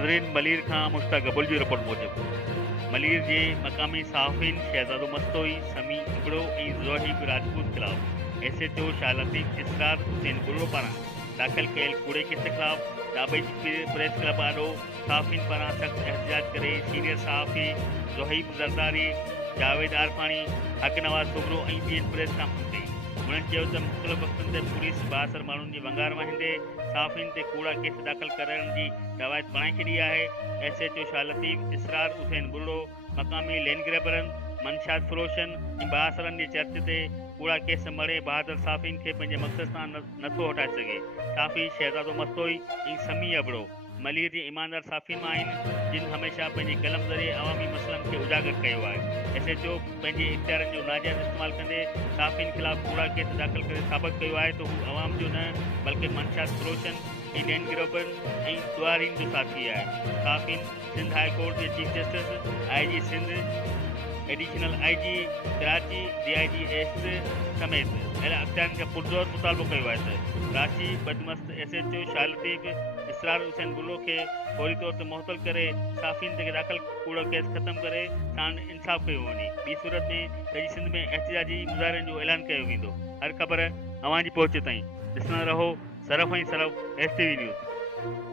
नाज़रीन, मलीर खां मुश्ताक अबुल जी रिपोर्ट मूजिब मलीर जे मक़ामी सहाफ़िन शहज़ादो मस्तोई, समी इबड़ो ऐं ज़ोहीब राजपूत ख़िलाफ़ SHO शाह लतीफ़ इसरार हुसैन बुर्रो पारां दाख़िल कयल कूड़े केस ख़िलाफ़ ताबेजी प्रेस क्लब आॾो सहाफ़िन पारां सख़्त एहतिजाज करे सीनियर सहाफ़ी ज़ोहीब ज़रदारी, जावेद आरफाणी, हक़ नवाज़ सुबरो ऐं ॿियनि प्रेस कॉन्फ्रेंस कई। उन्हनि चयो त मुख़्तलिफ़ वक़्तनि ते पुलिस बाअसर माण्हुनि जी वंगार वाहींदे सहाफ़िन ते कूड़ा केस दाख़िल करण जी रवायत बणाए छॾी आहे। SHO शाह लतीफ़ इसरार हुसैन बुर्रो मक़ामी लैंड ग्रैबरनि, मंशात फ़रोशनि ऐं बाअसरनि जे चर्च ते कूड़ा केस मणे बहादुर सहाफ़िन खे पंहिंजे मक़सद सां नथो हटाए सघे। सहाफ़ी शहज़ादो मस्तोई ऐं समी अबड़ो मलीर जे ईमानदार सहाफ़िन मां आहिनि जिन हमेशह पंहिंजे कलम ज़रिए अवामी मसइलनि खे उजागर कयो आहे। SHO पंहिंजे इख़्तियारनि जो नाजाइज़ इस्तेमालु कंदे सहाफ़िन ख़िलाफ़ कूड़ा केस दाख़िल करे साबित कयो आहे त हू अवाम जो न बल्कि मंशात फ़रोशनि ऐं लैंड ग्रैबरनि ऐं ॾुआरीन जो साथी आहे। सहाफ़िन सिंध हाई कोर्ट जे chief justice, IG Sindh, additional IG Karachi, DIG east समेत अहिड़ा अख़्तियारनि खां पुरज़ोर मुतालबो कयो आहे त राची बदमस्त SHO शाह लतीफ़ इसरार हुसैन बुर्रो खे फौरी तौर ते मुअतल करे सहाफ़िन ते दाख़िल कूड़ो केस ख़त्म करे साण इंसाफ़ कयो वञे। ॿी सूरत में सॼी सिंध में एहतिजाजी मुज़ाहिरनि जो ऐलान कयो वेंदो। हर ख़बर अवां जी पहुच ताईं ॾिसंदा रहो सरफ़ ऐं सरफ़ STV न्यूज़।